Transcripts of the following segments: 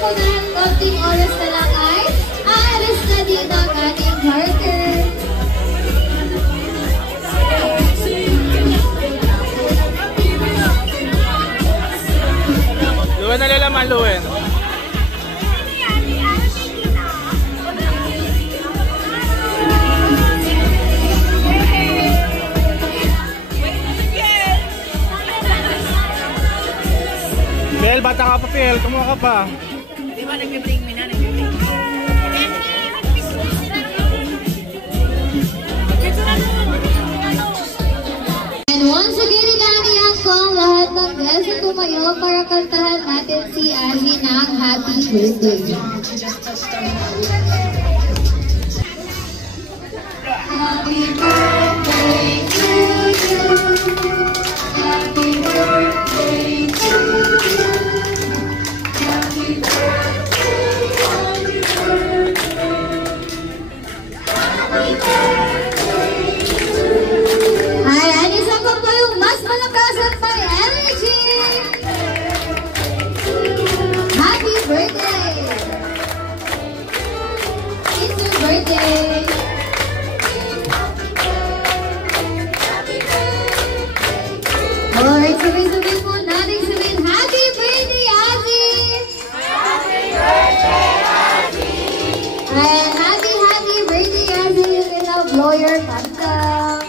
po dahil konting oras na lang ay aalis na din ang ating partner. Luwen na lalaman, Luwen. Piel, bata ka pa, Piel. Kumuha ka pa. Di ba nag-bring me na? Nag-bring me. And once again, inanihan ko ang lahat ng guests na tumayo para kantahan natin si Azzy ng Happy Birthday. Happy birthday to you. Happy birthday to you. Happy birthday, happy birthday. Happy birthday to you. Ayan, isa pa po yung mas malakas at may energy. Happy birthday! It's your birthday! Alright, sabay-sabay po natin sabihin, Happy birthday, Azzy! Happy birthday, Azzy! And happy birthday, Azzy! You can now blow your candle.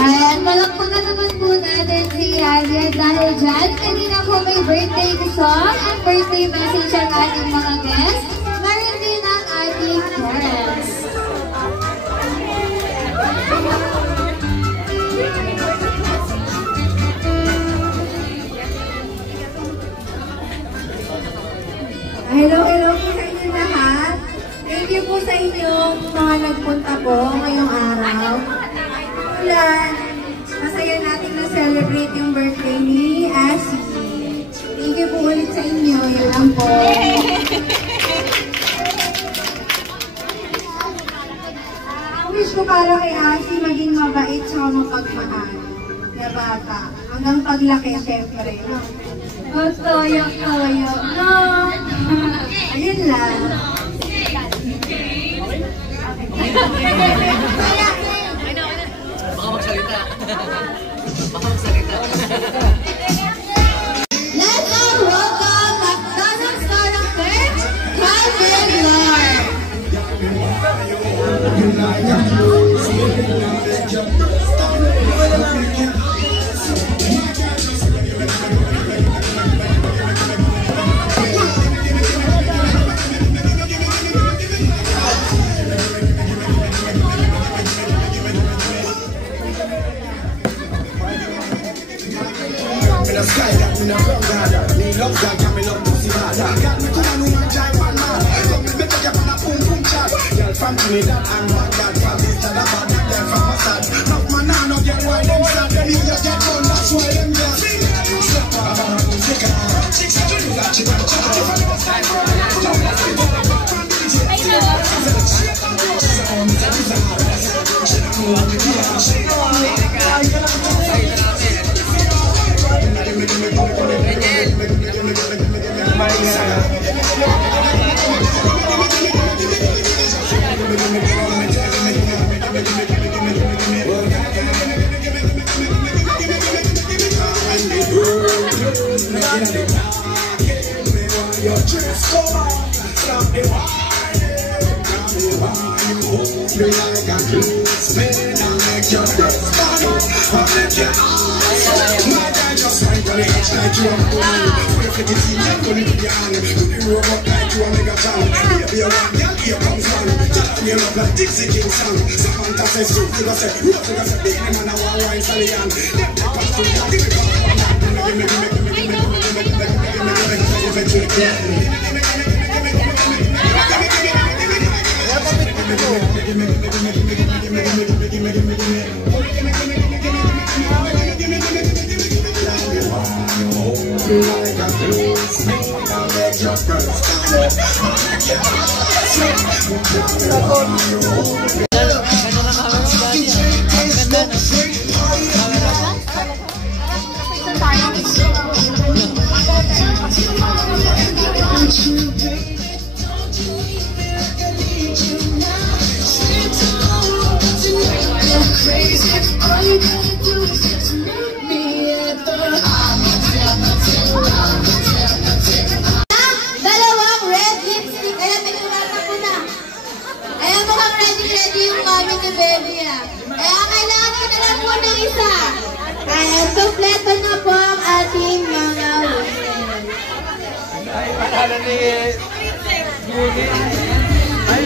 Ayan, palakpakan naman po natin si Azzy dahil dyan, kanina po may birthday song at birthday message ang ating mga guests. Meron din ang ating parents. Hello po sa inyo lahat. Thank you po sa inyong mga nagpunta po ngayong araw. Ulan, masaya natin na-celebrate yung birthday ni Azzy. Thank you po ulit sa inyo. Yun lang po. Wish ko para kay Azzy maging mabait sa mapagmahal na bata. Hanggang paglaki, syempre. Oh, toyo. No! Ayun lang. Baka magsalita. Baka magsalita. Let's all welcome McDonald's Star of Perch, Calvin Lord. From Trinidad and Baghdad, from Eastern Baghdad, they're from Mossad. Knock my man, no get why them sad. Them you get one, that's why them get. Slap up, music, chicks, you got you got crazy. All you gotta do is just meet me at the Dalawang red lipstick. Ayan, pinulatan ko na. Ayan, mukhang ready yung mami ni Baby, ah. Kaya kailangan ko na lang po ng isa. Kaya, kompleto na po ang ating mga winners. Ay, panalo ni Julie. Ay,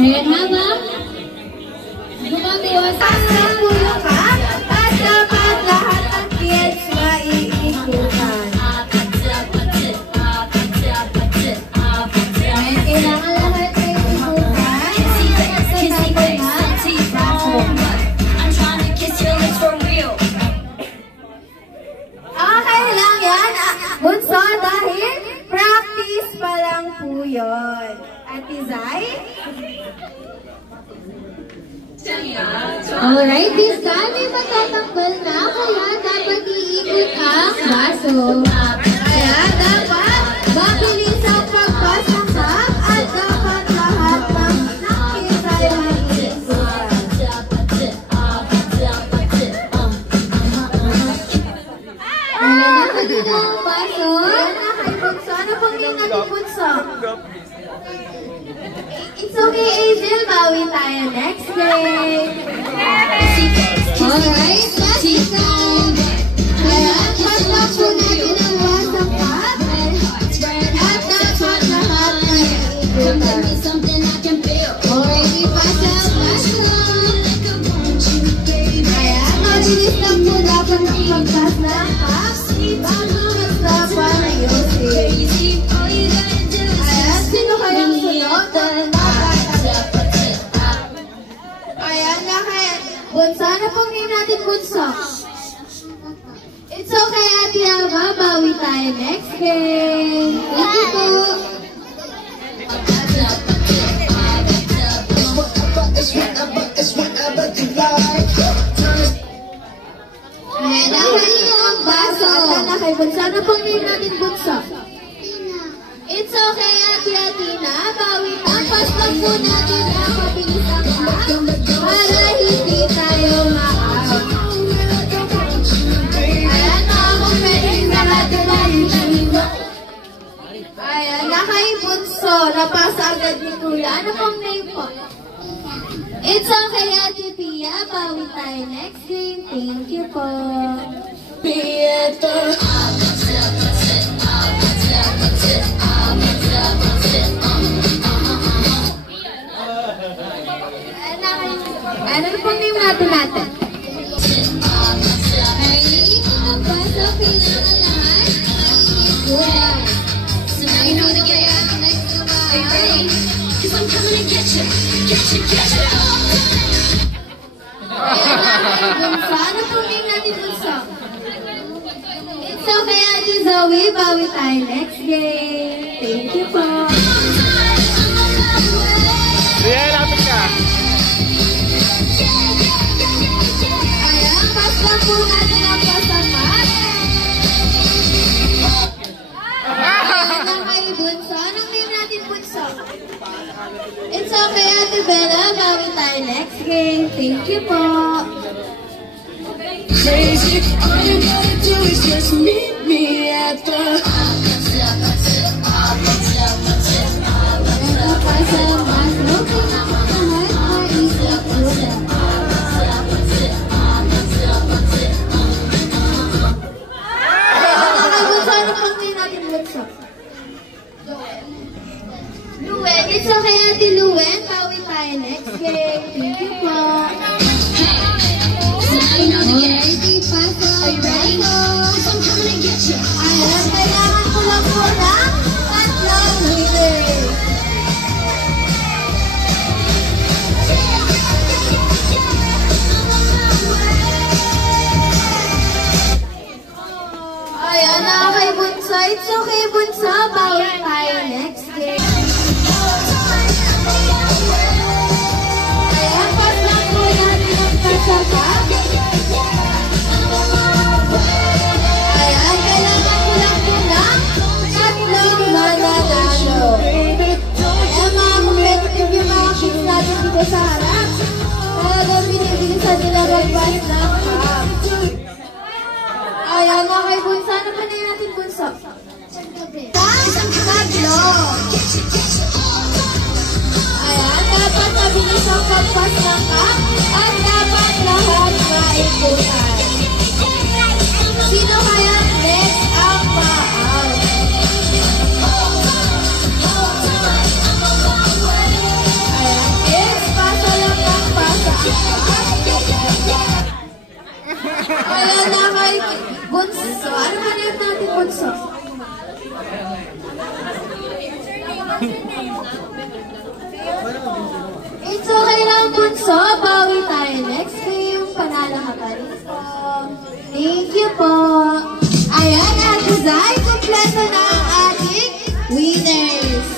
Ayan na ba? Bumatiwas ka sa pulo ka at dapat lahat ng kids maiikutan. Ayun. Ate Zai? Alright, this time may magtatanggol na, kaya dapat iikot ang baso. Kaya dapat mabilis ang pagpas ng cup at dapat lahat ng nakita ay mag-iikutan. Ayan na kanina ang baso. Ayan na kay Bunso. Ano pong name natin, Bunso? It's okay, Angel. Bawi tayo next game. Alright, last time. Ayan, pasok po natin ang wasang cup. At dapat lahat ay iikutan. Already pasok, pasok. Ayan, mabilis lang po dapat ang pagtas ng cup. Bago magtapang ayusin. Ayan, sino kayang sunod? Ayan na kaya. Bunso, ano pong name natin, Bunso? It's okay, Ate Alma. Bawi tayo next game. Thank you po. Ayan na kanina ang baso. Ayan na kay Bunso. Ano pong name natin, Bunso? It's okay, Ate Atina. Bawi tapas lang po natin ang mabilis ang cup para hindi tayo ma-out. Ayan na ako, pwede na natin mag-iwa. Ayan na kay Bunso. Napasa agad ni Kuya. Ano pong name po? It's okay, Ate Pia. Bawi tayo next game. Thank you po. Ano pong name natin? Ay, ang baso, kailangan lahat. Iikutan. I know the kaya next kumakain. Cause I'm coming to get you. Get you. Bunso, ano pong name natin, Bunso? It's okay, Ate Zoe. Bawi tayo next game. Thank you po. Riel, lapit ka. Ayan, basta po natin ang pasamat. Ayan na kay Bunso. Anong name natin, Bunso? It's okay, Ate Bella. Bawi tayo next game. Thank you po. Crazy, all you gotta do is just meet me at the Ito pa sa mas looking ako lahat ay iikutan. Bunso, ano pang name natin, Bunso? Luen. It's okay, Ate Luen. Bawi tayo next game. Thank you po. Alrighty, pasok, pasok. Ayan, kailangan ko lang po ng tatlong winners. Ayan, na kay Bunso. It's okay, Bunso. Bawi tayo next game. Ayan, pas lang po natin ang pasakap. Ayan, kailangan ko lang po ng tatlong mananalo. Ayan, mga competitive yung mga kids natin dito sa harap. Talagang binibilisan nila mag-pass ng cup. Ayan, na kay Bunso. Ano pa na natin, Bunso? Tatlo. Ayan, dapat mabilis ang pagpas ng cup at dapat lahat maikutan. Sino kaya next ang ma-out? Ayan, yes, pasa lang ang pasa. Ayan na kay Bunso. Ano ba name natin, Bunso? It's okay lang, Bunso. Bawi tayo next game. Panalo ka pa rin po. Thank you po. Ayan, Ate Zai, kompleto na ang ating winners.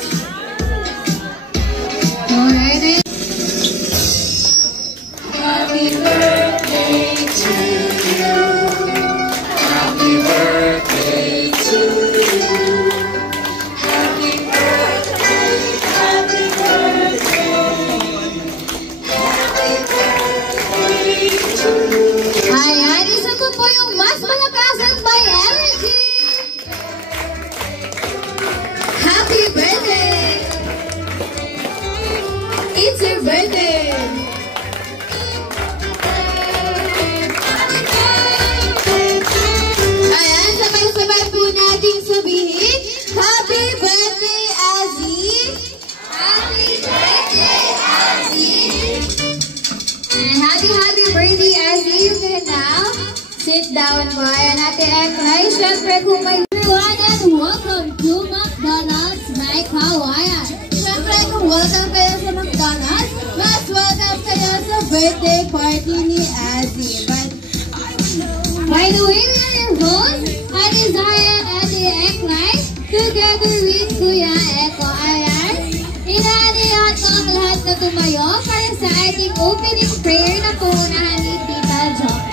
it's your birthday! Ayan, sabay-sabay po nating sabihin, Happy Birthday, Azzy! Happy Birthday, Azzy! And happy birthday, Azzy! You can now sit down po. Ayan natin ang ay, syempre kung may everyone and welcome to McDonald's May Kawayan. Syempre kung welcome kayo sa McDonald's, mas welcome kayo sa birthday party ni Azzy. But by the way, we are your hosts, Ate Zaya and Ate Eklay, together with Kuya Eko. Ayan, inaanihan ko ang lahat na tumayo para sa ating opening prayer na puhunahan ni Tita Joker.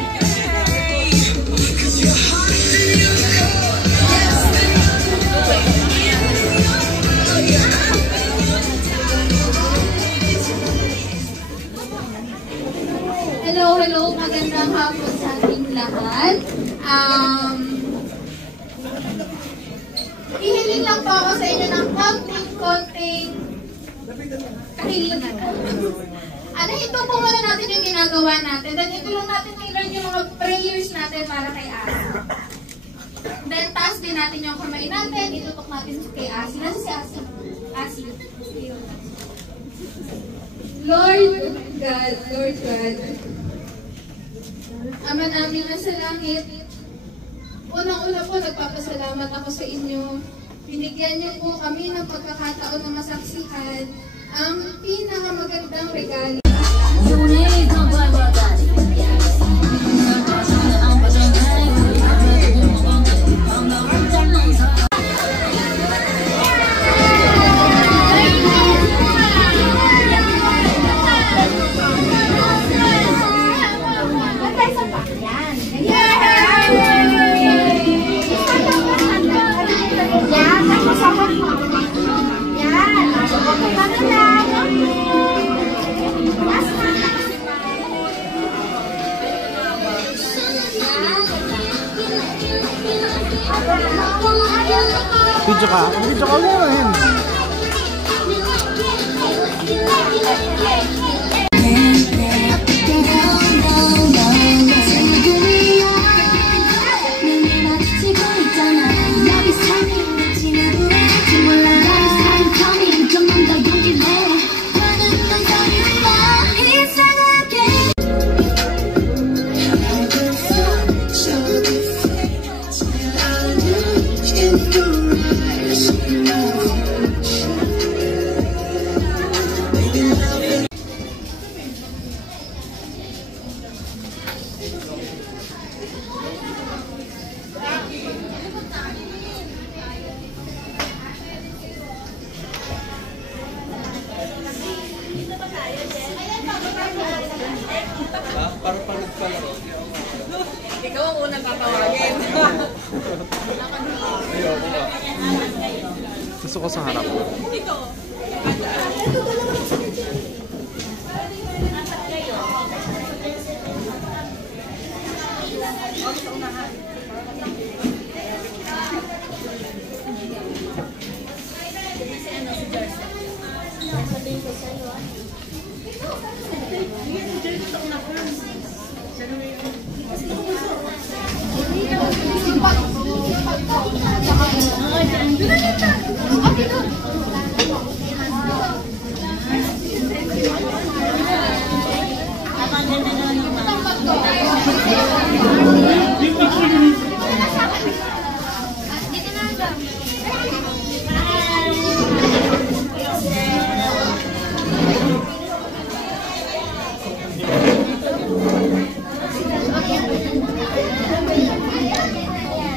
Hello, magandang hapon sa ating lahat. Ihiling lang po ako sa inyo ng konting kahilingan. Ito po muna natin yung ginagawa natin. Then ito lang natin i-learn yung mga prayers natin para kay Asi. Then taas din natin yung kamay natin. Itutok natin kay Asi. Nasa si Asi? Asi. Lord God, Ama namin na sa langit, unang-una po nagpapasalamat ako sa inyo. Binigyan niyo po kami ng pagkakataon na masaksihan ang pinakamagandang regalo. Video ka ngayon. Ikaw ang unang tatawagin. Gusto ko sa harap.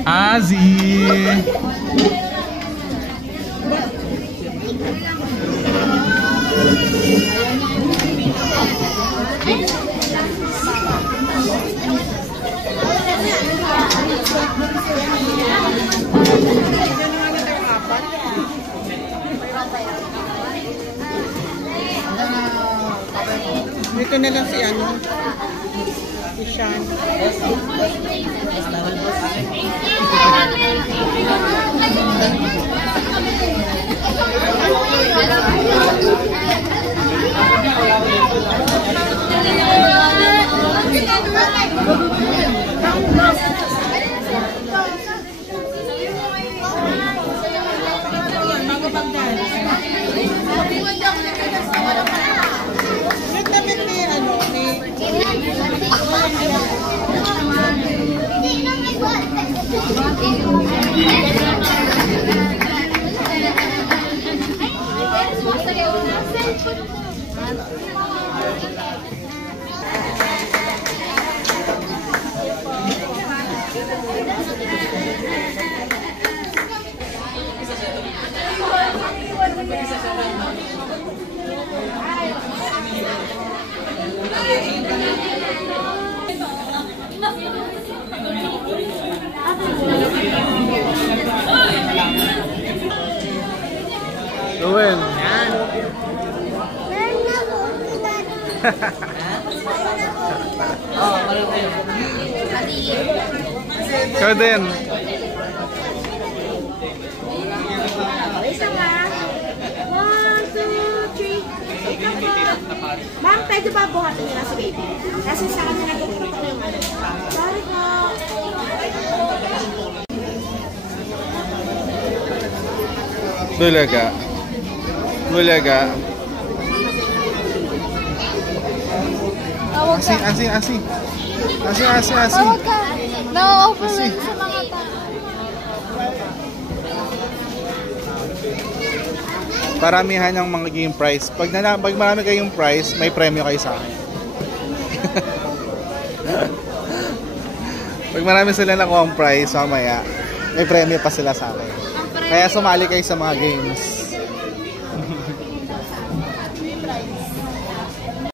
Azzy! Dito na lang si ano, si Sean. Ruel. Oo, parang kayo. Ikaw din. Isa pa. 1, 2, 3. Ma'am, pwede ba buhatin nila si baby? Kasi sa kanya nagpupunta ko yung ano. Sorry po. Bulaga. Bulaga. Asin, asin, asin. Asin, asin, asin. Tawag ka. Na-overwhelm Asin. sa mga tao. Paramihan ang magiging price. Pag marami kayong price, may premyo kayo sa akin. Pag marami sila nakuha ang price, mamaya, may premyo pa sila sa akin. Kaya sumali kayo sa mga games.